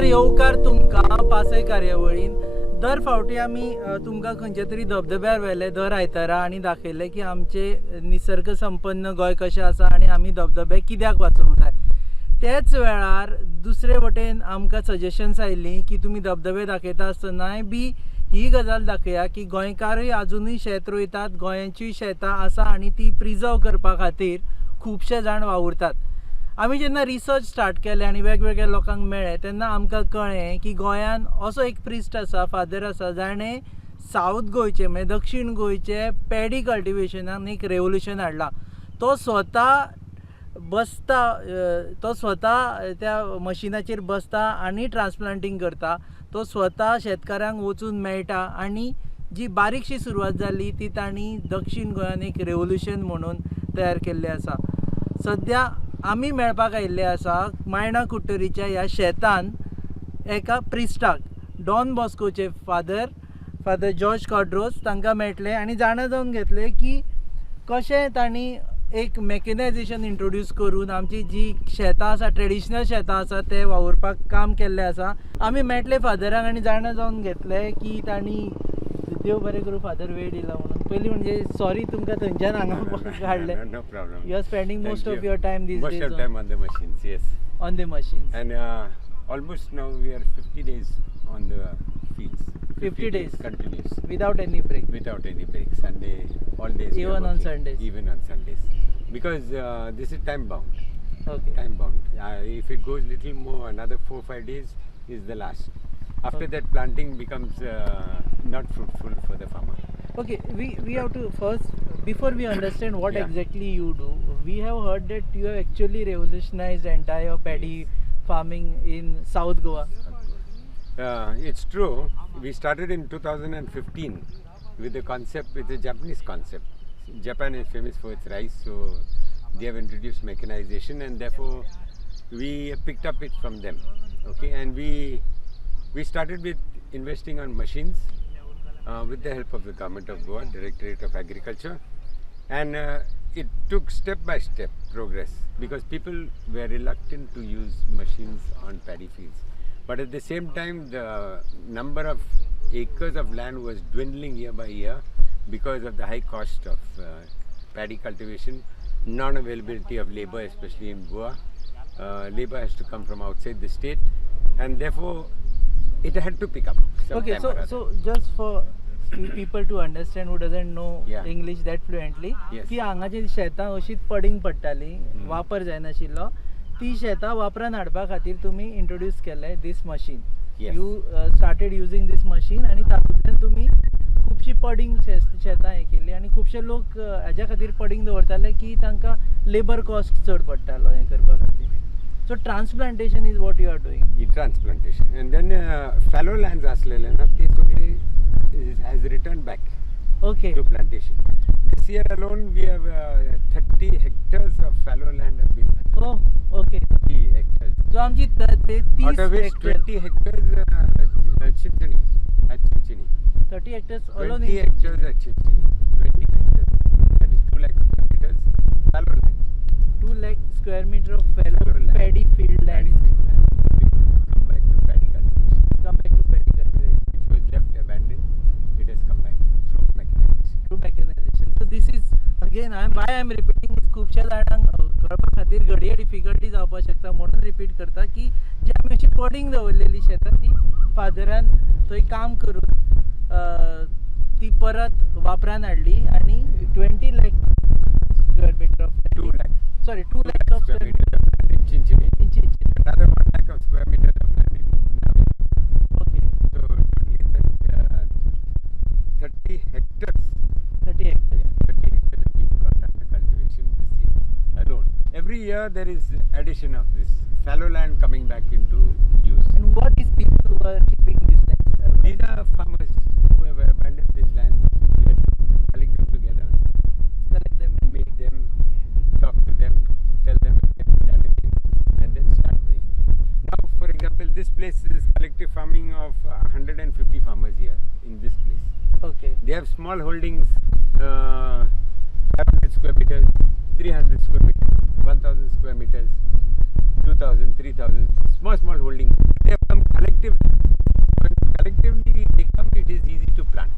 नमस्कार, येवकार तुमकां पासय कार्यावळीन. दर फावटी आमी तुमकां खंयचे तरी धबधब्यार व्हेले दर आयतारा आनी दाखयले की आमचे निसर्ग संपन्न गोंय कशें आसा आनी आमी धबधबे कित्याक वाचूंक जाय. तेच वेळार दुसरे वटेन आमकां सजेशन्स आयिल्लीं की तुमी धबधबे दाखयता आसतनाय बी ही गजाल दाखया की गोंयकारूय आजुनूय शेत रोयतात, गोंयांचीय शेतां आसा आनी ती प्रिजर्व करपा खातीर खुबशे जाण वावुरतात. आमी जेन्ना रिसर्च स्टार्ट केले आनी वेगवेगळ्या लोकांक मेळ्ळे तेन्ना आमकां कळ्ळें की गोंयान असो एक प्रिस्ट आसा, फादर आसा, जाणें सावथ गोंयचे म्हणजे दक्षिण गोंयचे पॅडी कल्टिवेशनान एक रेवल्युशन हाडला. तो स्वता त्या मशिनाचेर बसता आनी ट्रान्सप्लांटींग करता. तो स्वता शेतकारांक वचून मेळटा आनी जी बारीकशी सुरवात जाल्ली ती तांणी दक्षिण गोंयान एक रेवल्युशन म्हणून तयार केल्लें आसा. सद्या आमी मेळपाक आयिल्ले आसा मायणा कुट्टरीच्या ह्या शेतान एका प्रिस्टाक, डॉन बॉस्कोचे फादर जॉर्ज कॉड्रोस तांकां मेळटले आनी जाणा जावन घेतले की कशें तांणी एक मॅकनायजेशन इंट्रोड्यूस करून आमची जी शेतां आसा, ट्रेडिशनल शेतां आसा ते वावुरपाक काम केल्लें आसा. आमी मेळटले फादरांक आनी जाणा जावन घेतले की तांणी देव बरें करूं फादर वेळ दिला म्हणून. पयलीं म्हणजे सॉरी तुमकां थंयच्यान हांगा काडले. No problem. You are spending most of your time these most days. Most of time on the machines, yes. On the machines. And almost now we are 50 days on the fields. 50 days continuous. Without any break. Without any break. Sunday, all days. Even on Sundays. Even on Sundays. Because this is time bound. Okay. Time bound. If it goes little more, another 4-5 days is the last. After that, planting becomes not fruitful for the farmer. Okay, we have to first, before we understand what exactly you do, we have heard that you have actually revolutionized entire paddy farming in South Goa. It's true. We started in 2015 with the concept, with the Japanese concept. Japan is famous for its rice, so they have introduced mechanization, and therefore we picked up it from them. Okay, and we started with investing on machines with the help of the government of Goa, Directorate of Agriculture, and it took step by step progress because people were reluctant to use machines on paddy fields. But at the same time, the number of acres of land was dwindling year by year because of the high cost of paddy cultivation, non-availability of labor, especially in Goa. Labor has to come from outside the state, and therefore it had to pick up. Okay, so just for people to understand who doesn't know English that fluently, की हांगाची शेतां अशीच पडींग पडटाली, वापर जायनाशिल्लो, ती शेतां वापरान हाडपा खातीर तुमी इंट्रोड्यूस केले this machine. You started using this machine आनी तातूंतल्यान तुमी खुबशी पडींग शेतां हें केली आनी खुबशे लोक हाज्या खातीर पडींग दवरताले की तांकां लेबर कॉस्ट चड पडटालो हें करपा खातीर. So transplantation is what you are doing. Transplantation, and then fallow lands aslele na te sogli has returned back. Okay. To plantation. This year alone we have 30 hectares of fallow land have been planted. Oh, okay. 30 hectares. So आमची ते 30 out of which 20 hectares Chinchini. 30 hectares alone. 20 hectares at Chinchini. 20 hectares. That is 2 lakh square meters fallow land. 2 lakh square meter of fallow paddy field land. Come back to paddy cultivation. Come back to paddy cultivation. Which was left abandoned. It has come back through mechanization. Through mechanization. So this is again I am repeating it. खूपशा जाणांक कळपा खातीर घडये difficulty जावपाक शकता म्हणून repeat करता की जी आमी अशी पडींग दवरलेली शेतां ती फादरान थंय काम करून ती परत वापरान हाडली आनी 20 lakh square meter of 2 lakhs of square meter in Chinchini. Another 1 lakh of square meters of land in Navin. Okay. So totally 30 hectares. 30 hectares. 30 hectares that we brought under cultivation this year alone. Every year there is addition of this fallow land coming back into use. And what is people who are keeping this land? These are farmers who have abandoned this land. We have to collect them together. Collect them. Meet them, talk to them, tell them it can be done again, and then start doing. Now, for example, this place is collective farming of 150 farmers here in this place. Okay. They have small holdings, 500 square meters, 300 square meters, 1000 square meters, 2000, 3000, small holdings. They have come collectively. When collectively they come, it is easy to plant.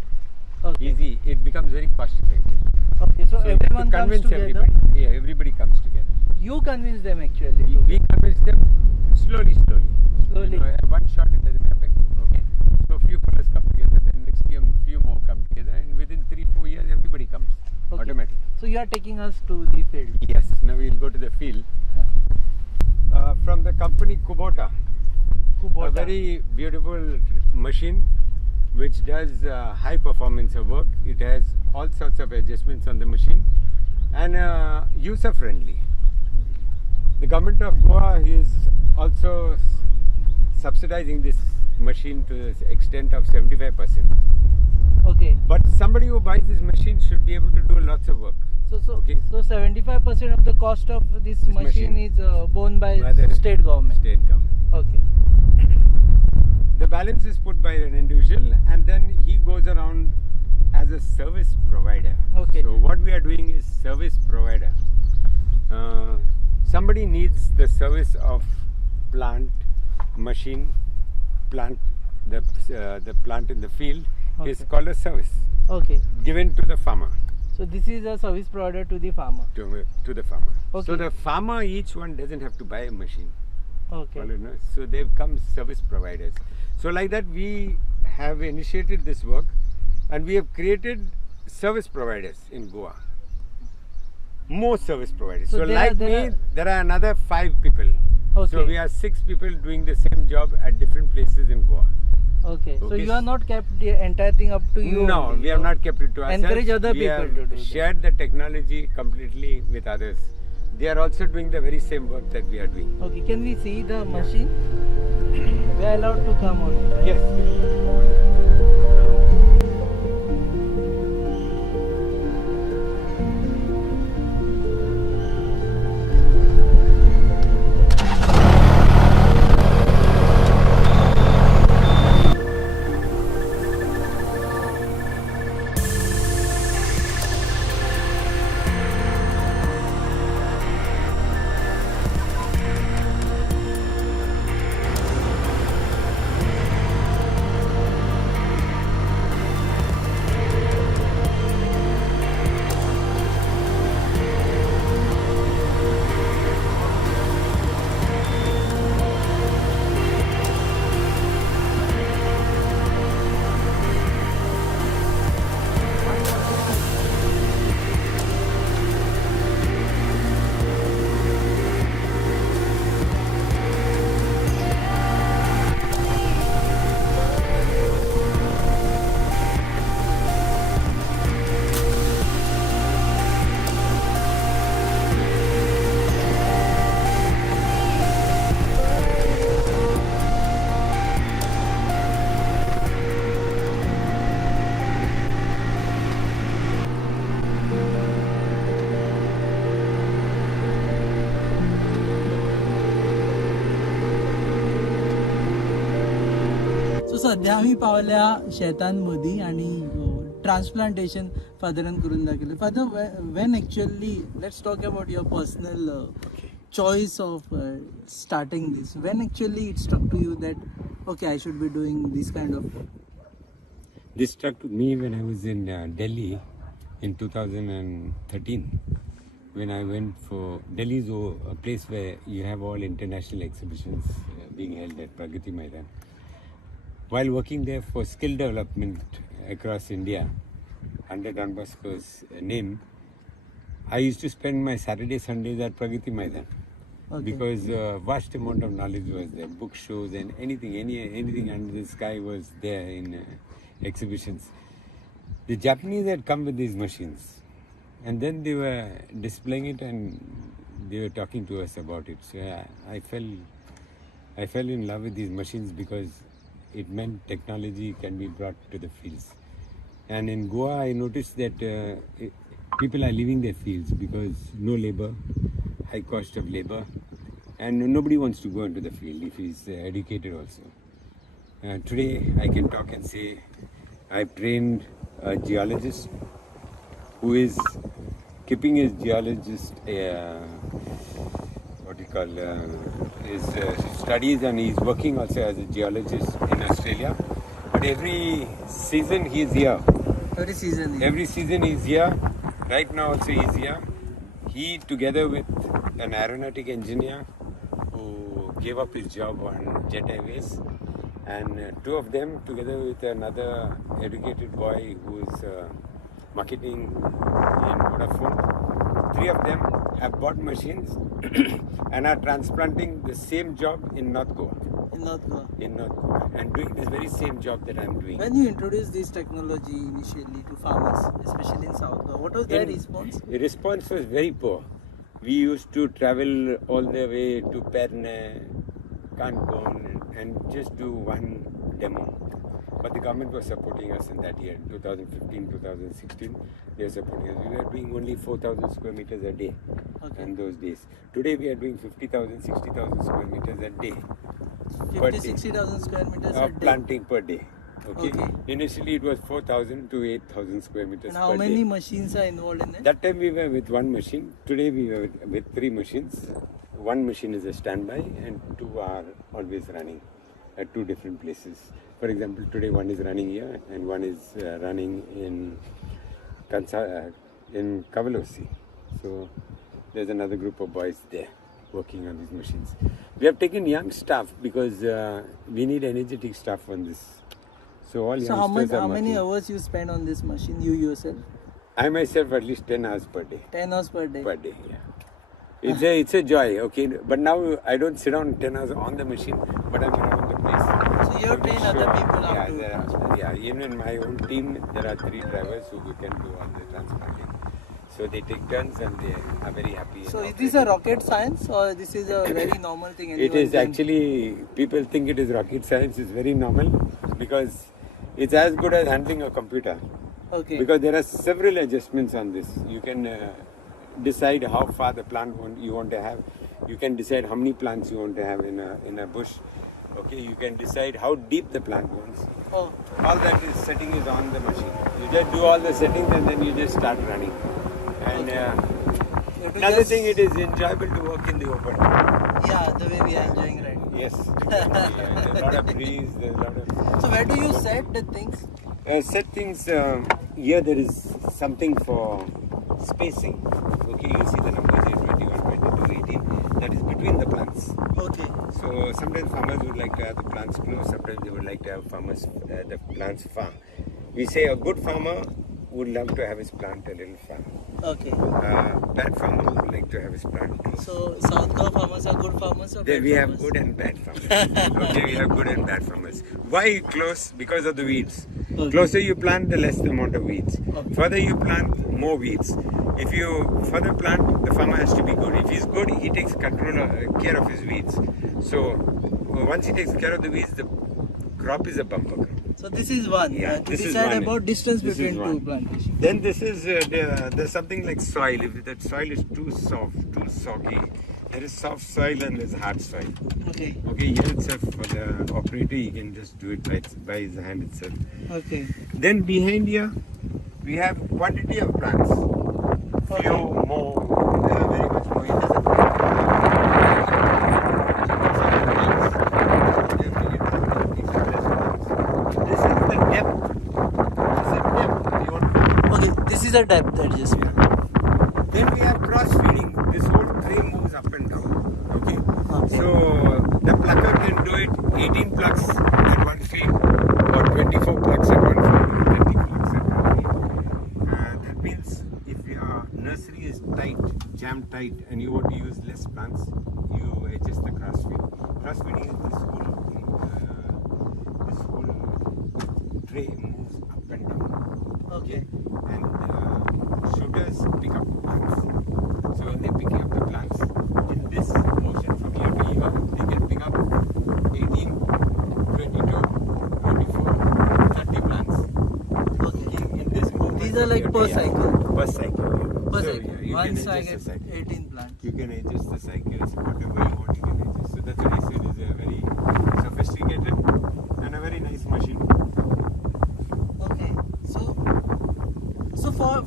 Okay. Easy. It becomes very cost effective. Okay, so So you have to everyone comes convince together. everybody. Yeah, everybody comes together. You convince them actually. We convince them slowly. Slowly. You know, at one shot it doesn't happen. Okay. So few fellows come together, then next year few more come together, and within 3-4 years everybody comes automatically. So you are taking us to the field. Yes. Now we will go to the field. From the company Kubota. Kubota. A very beautiful machine which does high performance of work. It has all sorts of adjustments on the machine and user friendly. The government of Goa is also subsidizing this machine to the extent of 75%. Okay. But somebody who buys this machine should be able to do lots of work. So Okay. 75% of the cost of this machine is borne by the state government. State government. Okay. The balance is put by an individual, and then he goes around as a service provider. Okay. So what we are doing is service provider. Somebody needs the service of plant, machine, plant, the plant in the field is Okay. called a service Okay. given to the farmer. So this is a service provider to the farmer. To the farmer. Okay. So the farmer, each one doesn't have to buy a machine. Okay. All right, no? So they become service providers. So like that we have initiated this work and we have created service providers in Goa. More service providers. So So there like are- me, there are another 5 people. Okay. So we are 6 people doing the same job at different places in Goa. Okay. So Okay. you are not kept the entire thing up to you. No, only, we have not kept it to ourselves. Encourage other We people have to do that. shared the technology completely with others. They are also doing the very same work that we are doing. Okay. Can we see the machine? We are allowed to come on. Right? Yes. सो सध्या आम्ही पावल्या शेतांमदी आणि transplantation फादरान करून दाखयलें. Father, when actually let's talk about your personal choice of starting this, when actually it struck to you that okay, I should be doing this kind of? This struck to me when I was in Delhi in 2013. When I went for Delhi is a place where you have all international exhibitions being held at Pragati Maidan. While working there for skill development across India under Don Bosco's name, I used to spend my Saturday, Sundays at Pragati Maidan. Okay. Because vast amount of knowledge was there, book shows and anything under the sky was there in exhibitions. The Japanese had come with these machines, and then they were displaying it and they were talking to us about it. So I fell in love with these machines because it meant technology can be brought to the fields. And in Goa, I noticed that people are leaving their fields because no labor, high cost of labor, and nobody wants to go into the field if he's educated also. Today I can talk and say I've trained a geologist who is keeping his geologist called? His studies, and he's working also as a geologist in Australia. But every season he's here. Every season. Every season he's here. Right now also he's here. He, together with an aeronautic engineer who gave up his job on Jet Airways, and two of them, together with another educated boy who is marketing in Vodafone, three of them have bought machines and are transplanting the same job in North Goa. In North Goa. In North Goa, and doing this very same job that I'm doing. When you introduced this technology initially to farmers, especially in South Goa, what was their response? The response was very poor. We used to travel all the way to Perne, Konkani, and just do one demo. But the government was supporting us in that year, 2015, 2016. They were supporting us. We were doing only 4,000 square meters a day in those days. Today we are doing 50,000, 60,000 square meters a day. 60,000 square meters of a day. Planting per day. Okay. Okay. Initially it was 4,000 to 8,000 square meters And per how day. many machines are involved in it? That time we were with one machine. Today we were with three machines. One machine is a standby and two are always running at two different places. For example, today one is running here and one is running in Kavalosi. So there's another group of boys there working on these machines. We have taken young staff because we need energetic staff on this. So all So youngsters how are many working. hours you spend on this machine, you yourself? I myself at least 10 hours per day. 10 hours per day. Per day, yeah. It's a joy, okay. But now I don't sit down 10 hours on the machine, but I'm around the place. So you have trained other people how to Yeah, even in my own team there are 3 drivers who can do all the transporting. So they take turns and they are very happy. So is this a rocket science or this is a very normal thing? It anyone is can- actually, people think it is rocket science. It's very normal because it's as good as handling a computer. Okay. Because there are several adjustments on this. You can decide how far the plant you want to have. You can decide how many plants you want to have in a bush. Okay, you can decide how deep the plant wants. Oh, All that is setting is on the machine. You just do all the settings and then you just start running. And you have to another just- thing, it is enjoyable to work in the open. Yeah, the way we are enjoying right. Yes, there's a lot of breeze. There's a lot of So where do you set the things? set things. Here there is something for spacing. Okay, you see the numbers here 21, 22, 18. That is between the plants. Okay. So sometimes farmers would like to have the plants close. Sometimes they would like to have the plants far. We say a good farmer would love to have his plant a little far. Okay. Bad farmer would like to have his plant close. So South Goa farmers are good farmers or There bad we have farmers? good and bad farmers. Okay, we have good and bad farmers. Why close? Because of the weeds. Okay. Closer you plant, the less the amount of weeds. Okay. Further you plant, more weeds. If you further plant, the farmer has to be good. If he's good, he takes care of his weeds. So once he takes care of the weeds, the crop is a bumper crop. So this is one. Yeah, To this is decide one. about distance This is between one. two plantations. Then this is there's something like soil. If that soil is too soft, too soggy, there is soft soil and there's hard soil. Okay. Okay, here itself for the operator, he can just do it by his hand itself. Okay. Then behind here, we have quantity of plants. Few more, very much more. It doesn't This is the depth. This is depth. You want Okay. This is a depth adjustment. Then we have cross feeding. This whole tray moves up and down. Okay. Okay. So the plucker can do it 18 plucks at one feed or 24 plucks at one feed, 30 plucks at one feed. That means if your nursery is tight, jam tight, and you want to use less plants, you adjust the cross feed. Cross feeding is this whole tray moves up and down. Okay. And shooters pick up plants. So when they pick up the plants, in this motion from here to here, they can pick up 18, 22, 24, 30 plants. Okay. In this movement. These are like per cycle. Per cycle. Per So, cycle. yeah, you One can adjust cycle, the cycle. 18 plants. You can adjust the cycles, whatever you want, you can adjust. So that's why I said it's a very sophisticated and a very nice machine. Okay. So for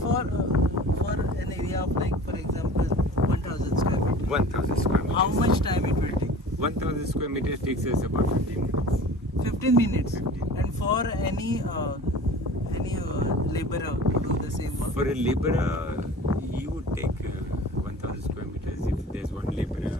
an area of like, for example, 1,000 square meters, 1,000 square meters. How much time it will take? 1,000 square meters takes us about 15 minutes. 15 minutes. 15. And for any laborer to do the same work? For a laborer, you would take 1,000 square meters. If there's one laborer,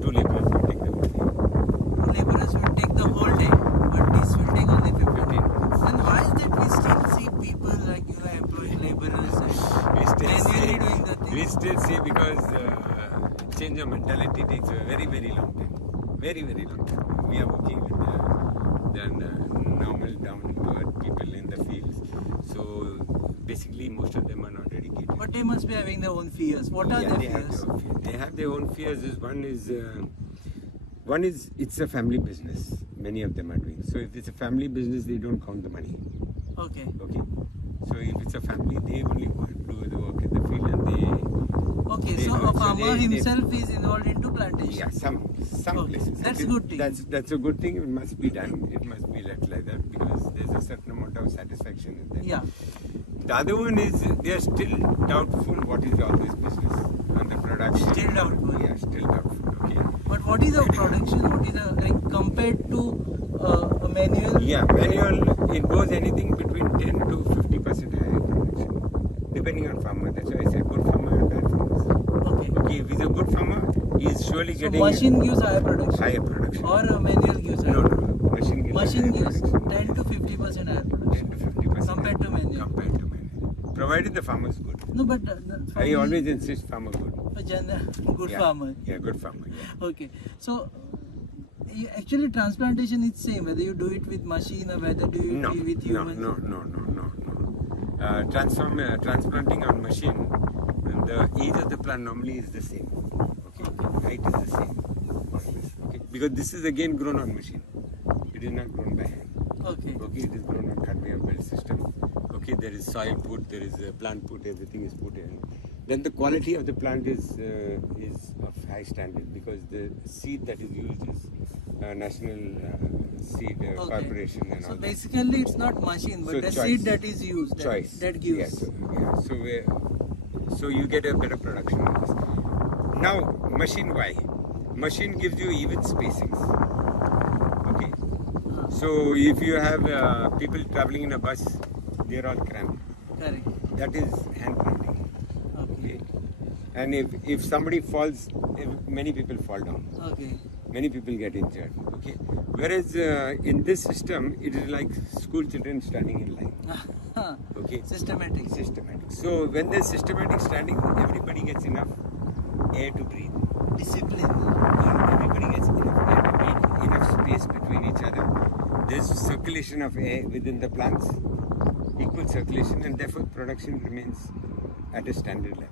two laborers will take the whole day. Laborers will take the whole day, but this will take only 15 15 minutes. Then why is that we still see people like employing laborers and manually doing the thing? We still say because change of mentality takes a very, very long time. Very, very long time. We are working with the normal down-to-earth people in the fields. So basically, most of them are not dedicated. But they must be having their own fears. What are their they have fears? their own fears. They have their own fears. One is it's a family business. Many of them are doing. So if it's a family business, they don't count the money. Okay. Okay. So if it's a family, they only do the work in the field and they. Okay, They so do a it. So farmer they- himself is involved into plantation. Yeah, some Okay, places. that's It- good thing. That's a good thing. It must be done. It must be left like that because there's a certain amount of satisfaction in that. Yeah. The other one is they are still doubtful what is all this business and the production. Still doubtful. Yeah, still doubtful. Okay. But what is the production? What is the like compared to a manual? Yeah, manual it goes anything between 10 to 50% higher production, depending on farmer. That's why I said good farmer and bad farmers. Okay. Okay, if he's a good farmer, he's surely So getting machine gives higher production. higher production. Or a manual gives higher. No, machine gives Machine higher gives production. 10 to 50% higher production 10 to 50% compared to manual. Compared to manual. Provided the farmer is good. No, but for I me, always insist farmer good. a good Yeah. farmer. Yeah, good farmer. Yeah. Okay, so actually transplantation is same whether you do it with machine or whether do you No, do it with no, humans. no. Transplanting on machine, and the age of the plant normally is the same. Okay, height is the same. Okay, because this is again grown on machine. It is not grown by hand. Okay. Okay, it is grown on conveyor belt system. Okay, there is soil put, there is a plant put, everything is put in. Then the quality of the plant is of high standard because the seed that is used is National Seed Corporation and So all that. basically it's not machine but So the choice. seed that is used Choice. that gives. Yes. Yeah. So you get a better production of this. Now, machine why? Machine gives you even spacings. Okay. So if you have people traveling in a bus, they are all cramped. Correct. That is hand planting. Okay. Okay. And if somebody falls, many people fall down. Okay. Many people get injured. Okay. Whereas in this system, it is like school children standing in line. Okay. Systematic. Systematic. So when there's systematic standing, everybody gets enough air to breathe. Discipline. Everybody gets enough air to breathe, enough space between each other. There's circulation of air within the plants, equal circulation, and therefore production remains at a standard level.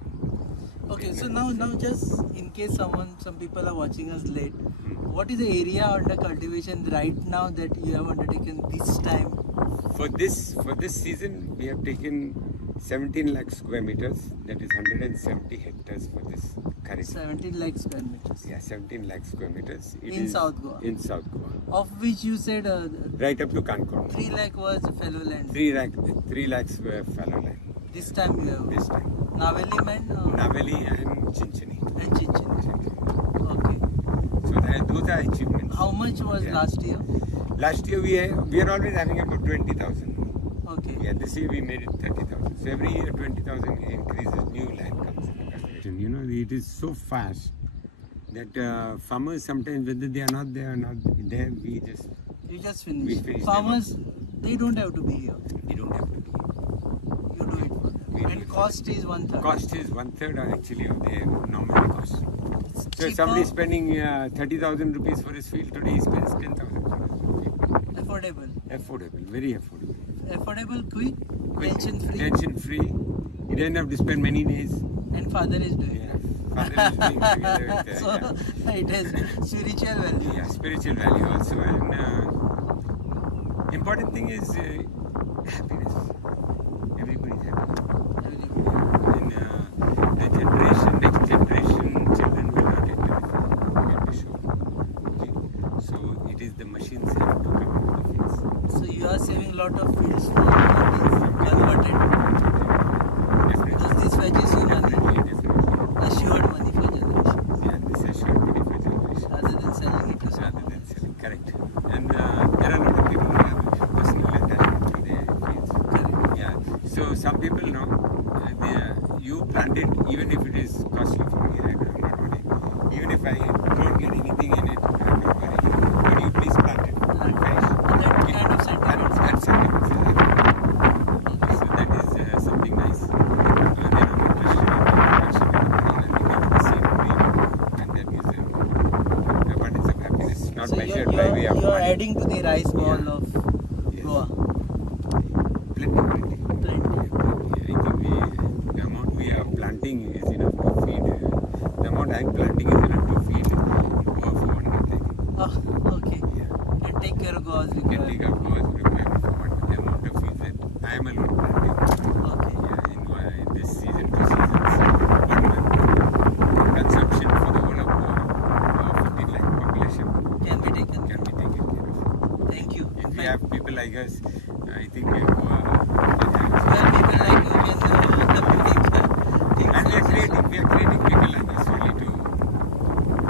Okay, so now just in case some people are watching us late, what is the area under cultivation right now that you have undertaken this time? For this season, we have taken 17 lakh square meters. That is 170 hectares for this kharif. 17 lakh square meters. Yeah, 17 lakh square meters. It In is South Goa? In South Goa. Of which you said Right up to Konkani. 3 lakh was fallow land. 3 lakhs were fallow land This time you have this time. Naveli and Naveli and Chinchini. Chinchin. Okay. So those are achievements. How much was Yeah. last year? Last year we are always having about 20,000. Okay. Yeah, this year we made it 30,000. So every year 20,000 increases, new land comes in cultivation. You know, it is so fast that farmers sometimes, whether they are not there or not there, You just finished. We finished Farmers, they don't have to be here. they don't have to do You do it for them. We do And it for cost is 1/3. it. Cost is 1/3 actually of their normal cost. It's So if cheaper, somebody is spending 30,000 rupees for his field, today he spends 10,000 for his field. affordable. Affordable, very affordable. Affordable, quick, tension free, Tension free. You don't have to spend many days. and father is doing Yeah. Father is doing together with it. So yeah. it has spiritual value. Yeah, spiritual value also, and important thing is happiness. Everybody's happy. And the next generation, children will not get to show. Okay, so it is the machines have to come into the fields. So you are saving a lot of fields for converted. Definitely. Does this fetches you money? Definitely. Assured money for generations. you plant it, even if it is costly for me, I'm not worried. Even if I don't get anything in it, I'm not worried. But you please plant it. Plant it. Finish. And that kind of sentiments. That sentiments. So that is something nice. Then on the question of production, we get the same way, and that gives an abundance of happiness, not So measured by way of you are money. adding to the rice ball of Yes. Goa. Plenty. Plenty. I think the amount we are planting is enough to feed. The amount I am planting is enough to feed Goa for one month. I think. Oh, okay. Yeah. And take care of Goa's You can take requirement. up Goa's requirement for one month. The amount of feed that I am alone planting. Okay. Yeah, in this season, 2 seasons, 1 month. Consumption for the whole of 15 lakh population Can be taken. can be taken care of. Thank you. If we Fine. have people like us, I think Goa can have. Well, people like you can And we are creating people like us only to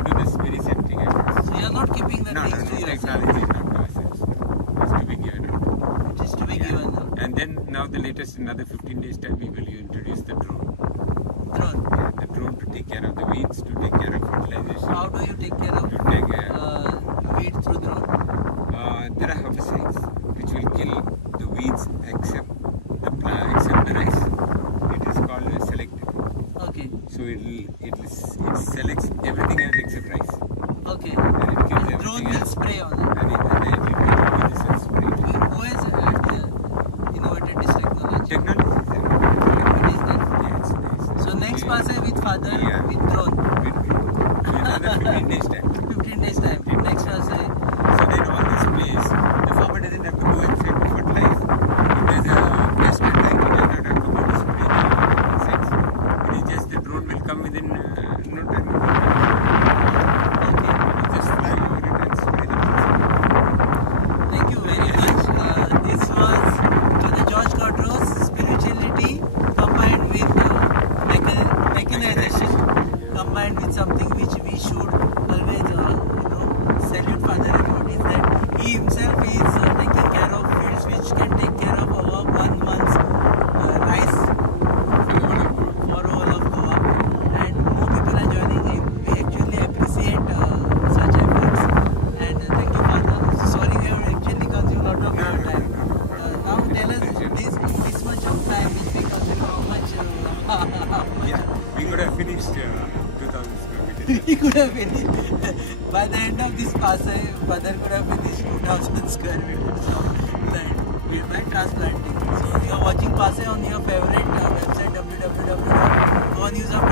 do this very same thing. So you are not keeping the No, things to yourself. technology is not to ourselves. It's to be given out. Just to be Yeah. given out. And then now the latest, another 15 days time, we will introduce the drone. Drone. Yeah, the drone to take care of the weeds, to take care of fertilization. How do you take care of To take weed through drone? there are herbicides which will kill the weeds except the rice. It is called selective. Okay. So it selects everything else except rice. Okay. And it kills And drone everything will else. spray on it. And it will this and spray. Who has innovated this technology? Technology is there. It is that. Yeah, it's nice. So next Passay with father Yeah. with drone. Another 15 days time. 15 days time. Next Passay. So then all this place, the farmer doesn't have to go inside to fertilize. If there's a placement like he does not have to go to spray the insects. It is just the drone will come within no time. Okay. You just fly over it and spray the insects. Thank you very much. This was the George Cotros spirituality combined with mechanization, combined with something which we should always salute Father about is that he himself is taking care of fields which can take care of our 1 month's rice for all of Goa, and more people are joining him. We actually appreciate such efforts, and thank you, Father. Sorry we have actually consumed a lot of your time. Now tell us this much of time which we consume, how much Yeah, we could have finished 2,000 square meters. he could have finished. By the end of this Passay, Father could have finished 2,000 square meters of land by transplanting. So you are watching Passay on your favorite website www.goanewsup.com.